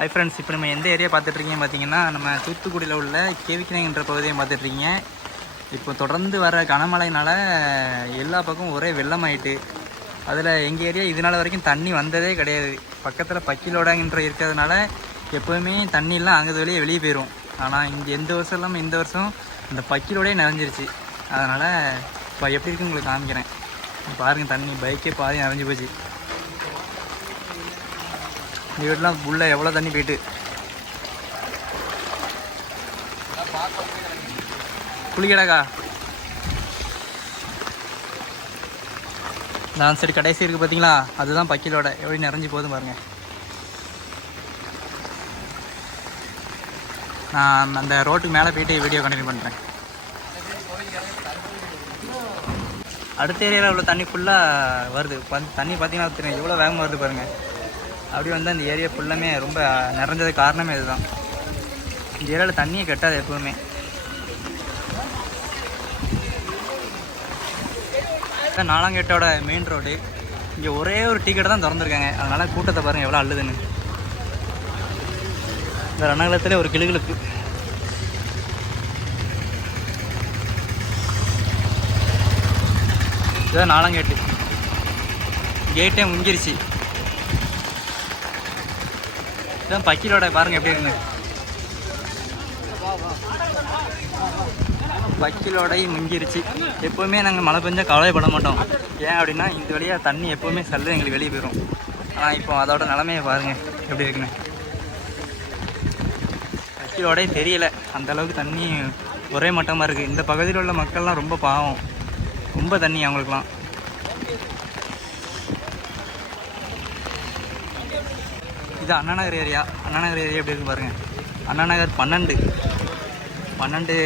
Hi friends இப்போ நம்ம எந்த ஏரியா பார்த்துட்ருக்கீங்க பார்த்தீங்கன்னா நம்ம தூத்துக்குடியில் உள்ள கேவிக்கிணைன்ற பகுதியை பார்த்துட்ருக்கீங்க இப்போ தொடர்ந்து வர கனமழைனால எல்லா பக்கமும் ஒரே வெள்ளமாயிட்டு அதில் எங்கள் ஏரியா இதனால வரைக்கும் தண்ணி வந்ததே கிடையாது. பக்கத்தில் பக்கிலோடங்கிற இருக்கிறதுனால எப்போவுமே தண்ணியெல்லாம் அங்கே வெளியே வெளியே போயிடும் ஆனால் இங்கே எந்த வருஷம் இல்லாமல் இந்த வருஷம் இந்த பக்கிலோடே நிறைஞ்சிருச்சு. அதனால் இப்போ எப்படி இருக்குன்னு உங்களுக்கு காமிக்கிறேன். பாருங்கள் தண்ணி பைக்கே பாதி நிறைஞ்சு போச்சு. இந்த வீட்டுலாம் உள்ள எவ்வளோ தண்ணி போயிட்டு? குளிக்கடாக்கா? நான் சரி கடைசி இருக்குது பார்த்தீங்களா அதுதான் பக்கிலோட. எப்படி நிறைஞ்சு போதும் பாருங்கள் நான் அந்த ரோட்டுக்கு மேலே போயிட்டு வீடியோ கண்டினியூ பண்ணுறேன் அடுத்த ஏரியாவில் உள்ள தண்ணி ஃபுல்லாக வருது. தண்ணி பார்த்தீங்கன்னா எவ்வளோ வேகமாக வருது பாருங்கள் அப்படி வந்து அந்த ஏரியா ஃபுல்லாமே ரொம்ப நிறைஞ்சது காரணமே இதுதான். இந்த ஏரியாவில் தண்ணியே கட்டாது எப்பவுமே. இதான் நாலாங்கேட்டோட மெயின் ரோடு இங்கே ஒரே ஒரு டிக்கெட் தான் திறந்துருக்காங்க. அதனால் கூட்டத்தை பாருங்கள் எவ்வளோ அழுதுன்னு. இந்த ரணகலத்திலே ஒரு கிளுகிளுப்பு. இதான் நாலாங்கேட்டு. கேட்டே முங்கிருச்சு. இதான் பக்கீரோட பாருங்க எப்படி இருக்கு. பக்கிலோடையும் முங்கிருச்சு. எப்போவுமே நாங்கள் மழை பெஞ்சால் கவலைப்பட மாட்டோம். ஏன் அப்படின்னா இந்த வழியாக தண்ணி எப்போவுமே சல்லு எங்களுக்கு வெளியே போயிடும் ஆனால் இப்போ அதோட நிலமையை பாருங்கள் எப்படி இருக்குன்னு. பக்கிலோடே தெரியல. அந்தளவுக்கு தண்ணி ஒரே மட்டமாக இருக்குது இந்த பகுதியில் உள்ள மக்கள்லாம் ரொம்ப பாவம். ரொம்ப தண்ணி அவங்களுக்குலாம் இது அண்ணா நகர் ஏரியா. அண்ணா நகர் ஏரியா எப்படி இருக்கு பாருங்க. அண்ணா நகர் பன்னெண்டு. பன்னெண்டு.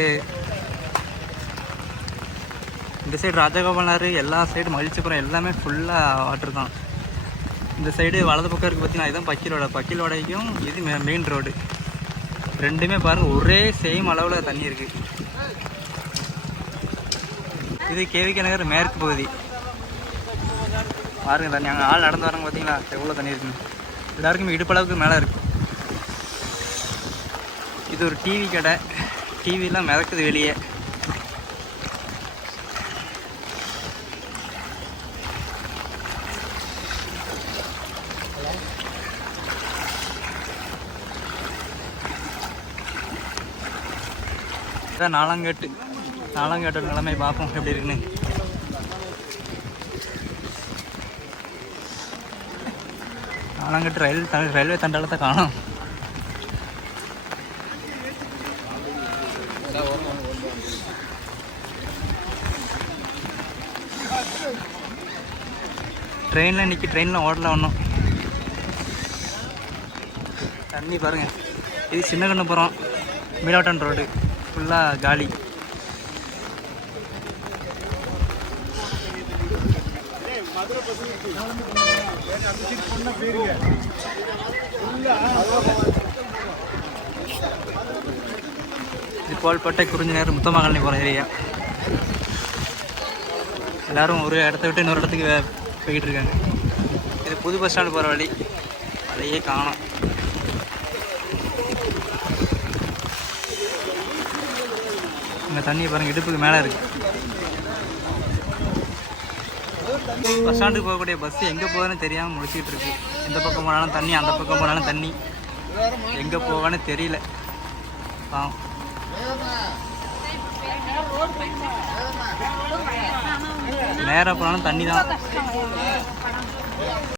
இந்த சைடு ராஜகோபாலாறு எல்லா சைடு மகிழ்ச்சிபுரம் எல்லாமே ஃபுல்லாக வாட்டர் தான். இந்த சைடு வலது பக்கம் இருக்குது பார்த்தீங்கன்னா இதுதான் பக்கிலோட. பக்கிலோடைக்கும் இது மெயின் ரோடு ரெண்டுமே பாருங்கள் ஒரே சேம் அளவில் தண்ணி இருக்குது இது கேவிகே நகர் மேற்கு பகுதி. பாருங்கள் தண்ணி அங்கே ஆள் நடந்து வராங்க பார்த்தீங்களா எவ்வளோ தண்ணி இருக்குங்க எல்லாருக்குமே இடுப்பளவுக்கு மேலே இருக்கும் இது ஒரு டிவி கடை. டிவிலாம் மிதக்குது வெளியே. இதான் நாலாங்கேட்டு நாலாங்கேட்டோட நிலைமை பார்ப்போம் எப்படி இருக்குன்னு. நாலாங்கட்டு ரயில் த ரயில்வே தண்டாலத்தை காணும் ட்ரெயினில் நிற்கி ட்ரெயினில் ஓடல ஒன்றும் தண்ணி பாருங்கள் இது சின்ன கண்ணுப்புறம் மீலாட்டன் ரோடு ஃபுல்லாக காலி கோல்பட்டை குறிஞ்சி நேரம் முத்தமகாலனி போகிற ஏரியா எல்லோரும் ஒரு இடத்த விட்டு இன்னொரு இடத்துக்கு போய்கிட்டு இருக்காங்க. இது புது பஸ் ஸ்டாண்டு போகிற வழி. அதையே காணும். இந்த தண்ணியை பாருங்க இடுப்புக்கு மேலே இருக்குது பஸ் ஸ்டாண்டுக்கு போகக்கூடிய பஸ் எங்கே போகுதுன்னு தெரியாமல் முடிச்சுக்கிட்டு இருக்கு. இந்த பக்கம் போனாலும் தண்ணி அந்த பக்கம் போனாலும் தண்ணி. எங்கே போவான்னு தெரியல. பாவம். நேராக போனாலும் தண்ணி தான்